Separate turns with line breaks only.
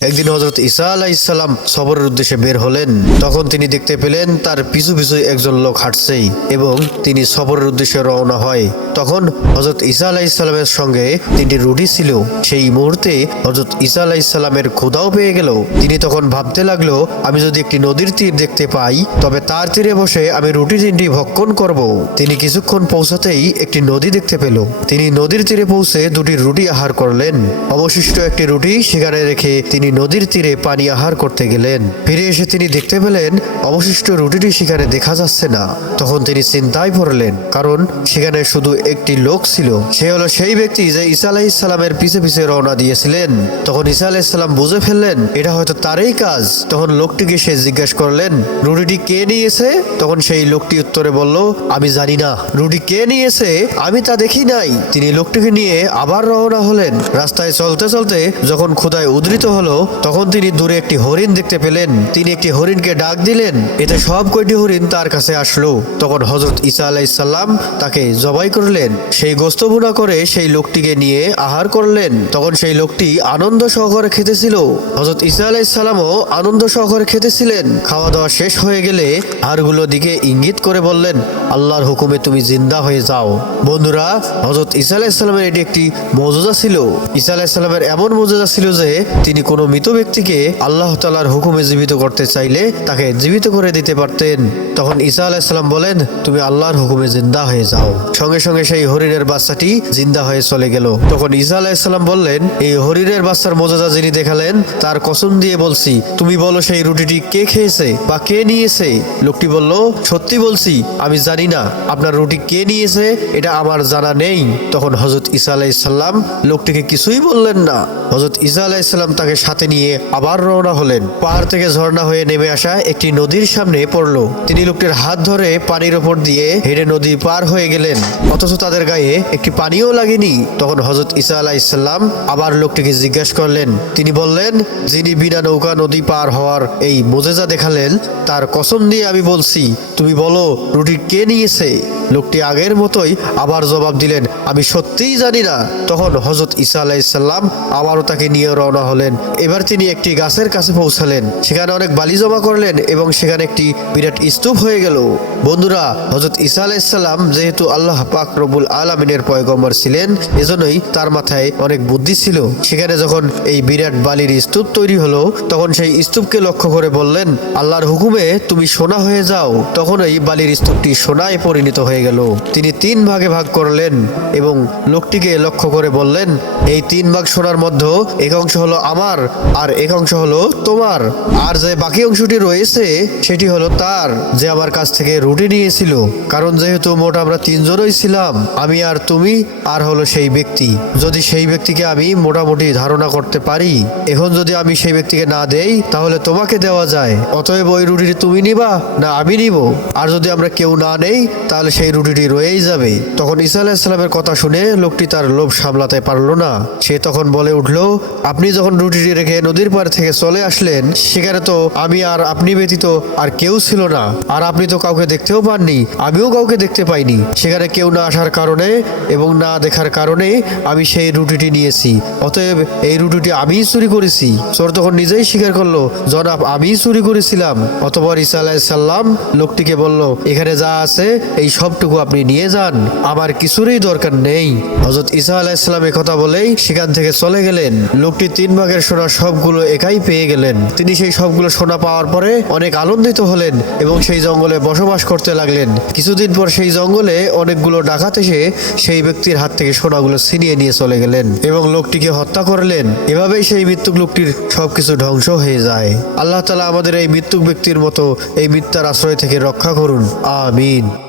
একদিন হজরত ঈসা আলাহ ইসলাম সবরের উদ্দেশ্যে বের হলেন। তখন তিনি দেখতে পেলেন, তার পিছু পিছু একজন লোক হাঁটছেই এবং তিনি সবরের উদ্দেশ্যে রওনা হয়। তখন হজরত ঈসা আলাহ ইসলামের সঙ্গে তিনটি রুটি ছিল। সেই মুহূর্তে হজরত ঈসা আলাহ ইসলামের ক্ষুদাও পেয়ে গেল। তিনি তখন ভাবতে লাগল, আমি যদি একটি নদীর তীর দেখতে পাই, তবে তার তীরে বসে আমি রুটি তিনটি ভক্ষণ করব। তিনি কিছুক্ষণ পৌঁছাতেই একটি নদী দেখতে পেল। তিনি নদীর তীরে পৌঁছে দুটি রুটি আহার করলেন। অবশিষ্ট একটি রুটি সেখানে রেখে তিনি নদীর তীরে পানি আহার করতে গেলেন। ফিরে এসে তিনি দেখতে পেলেন, অবশিষ্ট রুটিটি সেখানে দেখা যাচ্ছে না। তখন তিনি চিন্তায় পড়লেন, কারণ সেখানে শুধু একটি লোক ছিল। সে হলো সেই ব্যক্তি যে ঈসা আলাহ ইসলামের পিছে পিছে রওনা দিয়েছিলেন। তখন ঈসা ইসলাম বুঝে ফেললেন, এটা হয়তো তারই কাজ। তখন লোকটিকে সে জিজ্ঞাসা করলেন, রুটিটি কে নিয়েছে? তখন সেই লোকটি উত্তরে বলল, আমি জানি না। রুটি কে নিয়েছে? আমি তা দেখি নাই। তিনি লোকটিকে নিয়ে আবার রওনা হলেন। রাস্তায় চলতে চলতে যখন ক্ষুদায় উদ্ধৃত হলো তখন তিনি দূরে একটি হরিণ দেখতে পেলেন। তিনি একটি হরিণকে ডাক দিলেন। এতে সব কয়টি হরিণ তার কাছে আসলো। তখন হজরত ঈসা আলাইসাল্লাম তাকে জবাই করলেন। সেই গোস্ত ভুনা করে সেই লোকটিকে নিয়ে আহার করলেন। তখন সেই লোকটি আনন্দ সহকারে খেতেছিল। হজরত ঈসা আলাইসাল্লামও আনন্দ সহকারে খেতেছিলেন। খাওয়া দাওয়া শেষ হয়ে গেলে হাড়গুলো দিকে ইঙ্গিত করে বললেন, আল্লাহর হুকুমে তুমি জিন্দা হয়ে যাও। বন্ধুরা হজরত ঈসা আলাইসাল্লামের এটি একটি মজুজা ছিল। ঈসা আলাইসাল্লামের এমন মজুজা ছিল যে, তিনি কোনো মৃত ব্যক্তিকে আল্লাহ তালার হুকুমে জীবিত করতে চাইলে তাকে জীবিত করে দিতে পারতেন। তখন ঈসা আলাইসাল্লাম বলেন, তুমি আল্লাহর হুকুমে জিন্দা হয়ে যাও। সঙ্গে সঙ্গে সেই হরিণের বাচ্চাটি জিন্দা হয়ে চলে গেল। তখন ঈসা আলাইসাল্লাম বললেন, এই হরিণের বাচ্চার মজুজা যিনি দেখালেন, তার কসম দিয়ে বলছি, তুমি বলো সেই রুটিটি কে খেয়েছে বা কে নিয়েছে? লোকটি বলল, সত্যি বলছি, আমি জানি না, আপনার রুটি কে নিয়েছে, এটা আমার জানা নেই। তখন হজরত ঈসা আলাইসাল্লাম লোকটিকে কিছুই বললেন না। হজরত ঈসা আলাইসাল্লাম তাকে সাথে নিয়ে আবার রওনা হলেন। পাহাড় থেকে ঝর্ণা হয়ে নেমে আসা একটি নদীর সামনে পড়ল। তিনি লোকটির হাত ধরে পানির ওপর দিয়ে হেঁটে নদী পার হয়ে গেলেন। অথচ তাদের গায়ে একটি পানিও লাগেনি। তখন হজরত ঈসা আলাইসাল্লাম আবার লোকটিকে জিজ্ঞাসা করলেন, তিনি বললেন, যিনি বিনা নৌকা নদী পার হওয়ার এই মোজেজা দেখালেন, তার কসম দিয়ে আমি বলছি, তুমি বলো, রুটি কে নিয়েছে? লোকটি আগের মতোই আবার জবাব দিলেন, আমি সত্যিই জানি না। তখন হজরত ঈসা আলাইসাল্লাম আবারও তাকে নিয়ে রওনা হলেন। এবার তিনি একটি গাছের কাছে পৌঁছালেন। সেখানে অনেক বালি জমা করলেন এবং সেখানে একটি বিরাট স্তূপ হয়ে গেল। বন্ধুরা হজরত ঈসা আলাইসাল্লাম যেহেতু আল্লাহ পাক রবুল আলমিনের পয়গম্বর ছিলেন, এজন্যই তার মাথায় অনেক বুদ্ধি ছিল। সেখানে যখন এই বিরাট বালির স্তূপ তৈরি হলো, তখন সেই স্তূপকে লক্ষ্য করে বললেন, আল্লাহর হুকুমে তুমি সোনা হয়ে যাও। তখন এই বালির স্তূপটি সোনায় পরিণত হয়ে গেল। তিনি তিন ভাগে ভাগ করলেন এবং লোকটিকে লক্ষ্য করে বললেন, এই তিন ভাগ সোনার মধ্যে এক অংশ হলো আমার আর এক অংশ হলো তোমার। আর যে বাকি অংশটি রয়েছে, সেটি হলো তার, যে আমার কাছ থেকে রুটি নিয়েছিল। কারণ যেহেতু মোট আমরা তিনজনই ছিলাম, আমি আর তুমি, আর হলো সেই ব্যক্তি। যদি সেই ব্যক্তিকে আমি মোটামুটি ধারণা করতে পারি, এখন যদি আমি সেই ব্যক্তিকে না দেই, তাহলে তোমাকে দেওয়া যায়। অতএব ওই রুটিটি তুমি নিবা না আমি নিব। আর যদি আমরা কেউ না নেই, তাহলে সেই রুটিটি রয়েই যাবে। তখন ঈসা আলাহিসাল্লামের কথা শুনে লোকটি তার লোভ সামলাতে পারল না। সে তখন বলে উঠল, আপনি যখন রুটিটি রেখে নদীর পার থেকে চলে আসলেন, সেখানে তো আমি আর আপনি ব্যতীত আর কেউ ছিল না। আর আপনি তো কাউকে দেখতেও পাননি, আমিও কাউকে দেখতে পাইনি। সেখানে কেউ না আসার কারণে এবং না দেখার কারণে আমি সেই রুটিটি নিয়েছি। অতএব এই রুটিটি আমিই চুরি করেছি। চোর তখন নিজেই স্বীকার করল, জনাব, আমিই চুরি করেছিলাম। অতপর ঈসা আলাহিসাল্লাম লোকটিকে বলল, এখানে যা আছে, এই সবটুকু আপনি নিয়ে যান আমার কিছুরই দরকার নেই। হজরত ঈসা আলাইসাল্লাম কথা বলেই সেখান থেকে চলে গেলেন। লোকটি তিন ভাগের সোনা সবগুলো একাই পেয়ে গেলেন। তিনি সেই সবগুলো সোনা পাওয়ার পরে অনেক আনন্দিত হলেন এবং সেই জঙ্গলে বসবাস করতে লাগলেন। কিছুদিন পর সেই জঙ্গলে অনেকগুলো ডাকাত এসে সেই ব্যক্তির হাত থেকে সোনাগুলো ছিনিয়ে নিয়ে চলে গেলেন এবং লোকটিকে হত্যা করলেন। এভাবেই সেই মৃত্যুক লোকটির সবকিছু ধ্বংস হয়ে যায়। আল্লাহ তালা আমাদের এই মৃত্যুক ব্যক্তির মতো এই মিথ্যার আশ্রয় থেকে রক্ষা করুন। আমিন।